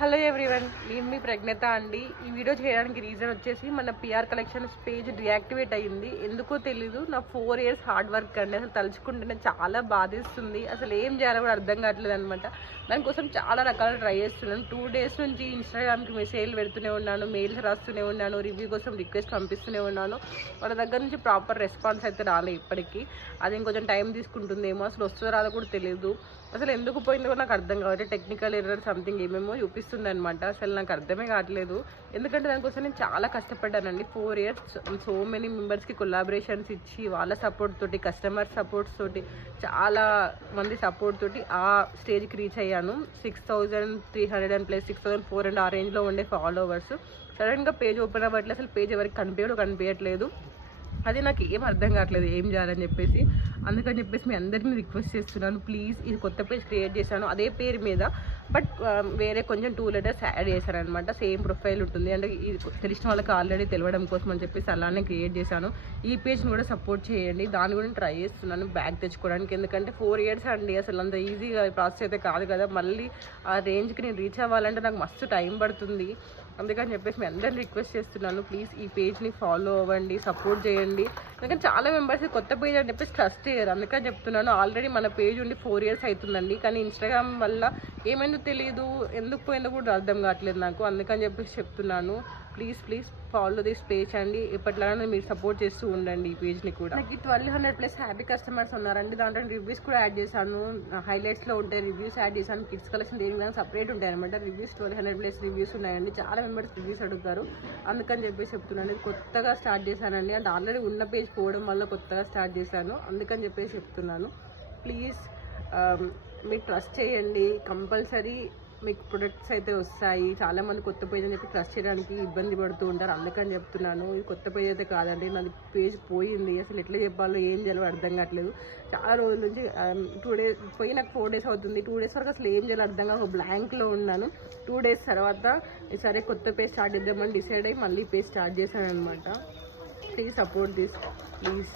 Hello everyone నేను మీ ప్రజ్ఞత అండి. ఈ వీడియో చేయడానికి రీజన్ వచ్చేసి మన పిఆర్ కలెక్షన్స్ పేజ్ డియాక్టివేట్ అయ్యింది. ఎందుకో తెలీదు నా ఫోర్ ఇయర్స్ హార్డ్ వర్క్ అండి. అసలు తలుచుకుంటేనే చాలా బాధిస్తుంది. అసలు ఏం చేయాలో కూడా అర్థం కావట్లేదు అనమాట దానికోసం చాలా రకాలు ట్రై చేస్తున్నాను. టూ డేస్ నుంచి ఇన్స్టాగ్రామ్కి మెసేజ్లు పెడుతూనే ఉన్నాను మెయిల్స్ రాస్తూనే ఉన్నాను రివ్యూ కోసం రిక్వెస్ట్ పంపిస్తూనే ఉన్నాను. వాళ్ళ దగ్గర నుంచి ప్రాపర్ రెస్పాన్స్ అయితే రాలే ఇప్పటికీ. అది ఇంకొంచెం టైం తీసుకుంటుందేమో అసలు వస్తుందో రాదో కూడా తెలియదు అసలు ఎందుకు పోయిందో కూడా నాకు అర్థం కావట్లేదు. టెక్నికల్ ఎర్రర్ సంథింగ్ ఏమేమో చూపిస్తుంది అనమాట అసలు నాకు అర్థమే కావట్లేదు. ఎందుకంటే దానికోసం నేను చాలా కష్టపడ్డానండి. ఫోర్ ఇయర్స్ సో మెనీ మెంబర్స్కి కొలాబరేషన్స్ ఇచ్చి వాళ్ళ సపోర్ట్ తోటి కస్టమర్ సపోర్ట్స్ తోటి చాలా మంది సపోర్ట్ తోటి ఆ స్టేజ్కి రీచ్ అయ్యాను. Six thousand three hundred and plus six thousand four hundred ఆ రేంజ్లో ఉండే ఫాలోవర్స్ సడన్గా పేజ్ ఓపెన్ అవ్వట్లేదు. అసలు పేజ్ ఎవరికి కనిపించడం కనిపించట్లేదు. అది నాకు ఏం అర్థం కావట్లేదు ఏం చేయాలని చెప్పేసి. అందుకని చెప్పేసి మీ అందరినీ రిక్వెస్ట్ చేస్తున్నాను. ప్లీజ్ ఇది కొత్త పేజ్ క్రియేట్ చేశాను. అదే పేరు మీద బట్ um, వేరే కొంచెం టూ లెటర్స్ యాడ్ చేశారనమాట. సేమ్ ప్రొఫైల్ ఉంటుంది. అంటే ఇది తెలిసిన వాళ్ళకి ఆల్రెడీ తెలియడం కోసం అని చెప్పేసి అలానే క్రియేట్ చేశాను. ఈ పేజ్ని కూడా సపోర్ట్ చేయండి. దాన్ని కూడా ట్రై చేస్తున్నాను బ్యాగ్ తెచ్చుకోవడానికి. ఎందుకంటే ఫోర్ ఇయర్స్ అండి. అసలు అంత ఈజీగా ప్రాసెస్ అయితే కాదు కదా. మళ్ళీ ఆ రేంజ్కి నేను రీచ్ అవ్వాలంటే నాకు మస్తు టైం పడుతుంది. అందుకని చెప్పేసి మీ అందరిని రిక్వెస్ట్ చేస్తున్నాను. ప్లీజ్ ఈ పేజ్ని ఫాలో అవ్వండి. సపోర్ట్ చేయండి. ఎందుకంటే చాలా మెంబర్స్ కొత్త పేజ్ అని చెప్పేసి ట్రస్ట్ చేయరు. అందుకని చెప్తున్నాను. ఆల్రెడీ మన పేజ్ ఉండి ఫోర్ ఇయర్స్ అవుతుందండి. కానీ ఇన్స్టాగ్రామ్ వల్ల ఏమైందో తెలియదు ఎందుకు పోయిందో కూడా అర్థం కావట్లేదు నాకు. అందుకని చెప్పేసి చెప్తున్నాను. Please please follow this page అండి ఇప్పట్లానే మీరు సపోర్ట్ చేస్తూ ఉండండి ఈ పేజ్ని కూడా. నాకు twelve hundred plus happy customers ఉన్నారండి. దాంట్లో రివ్యూస్ కూడా యాడ్ చేశాను. హైలైట్స్లో ఉంటాయి రివ్యూస్ యాడ్ చేశాను. కిడ్స్ కలెక్షన్ దేని దానికి సపరేట్ ఉంటాయి అనమాట reviews twelve hundred plus reviews ఉన్నాయండి. చాలా మెంబర్స్ రివ్యూస్ అడుగుతారు. అందుకని చెప్పేసి చెప్తున్నాను. కొత్తగా స్టార్ట్ చేశానండి. అంటే ఆల్రెడీ ఉన్న పేజ్ పోవడం వల్ల కొత్తగా స్టార్ట్ చేశాను. అందుకని చెప్పేసి చెప్తున్నాను. ప్లీజ్ um, మీరు ట్రస్ట్ చేయండి. కంపల్సరీ మీకు ప్రొడక్ట్స్ అయితే వస్తాయి. చాలా మంది కొత్త పేజ్ అని చెప్పి ట్రస్ట్ చేయడానికి ఇబ్బంది పడుతూ ఉంటారు. అందుకని చెప్తున్నాను. ఇది కొత్త పేజ్ అయితే కాదండి. నాది పేజ్ పోయింది. అసలు ఎట్లా చెప్పాలో ఏం చేయాలో అర్థం కావట్లేదు. చాలా రోజుల నుంచి టూ డేస్ పోయి నాకు ఫోర్ డేస్ అవుతుంది. టూ డేస్ వరకు అసలు ఏం చేయాలో అర్థం కాదు బ్లాంక్లో ఉన్నాను. టూ డేస్ తర్వాత సరే కొత్త పేజ్ స్టార్ట్ చేద్దామని డిసైడ్ అయ్యి మళ్ళీ పేజ్ స్టార్ట్ చేశాను అనమాట ప్లీజ్ సపోర్ట్ దిస్ ప్లీజ్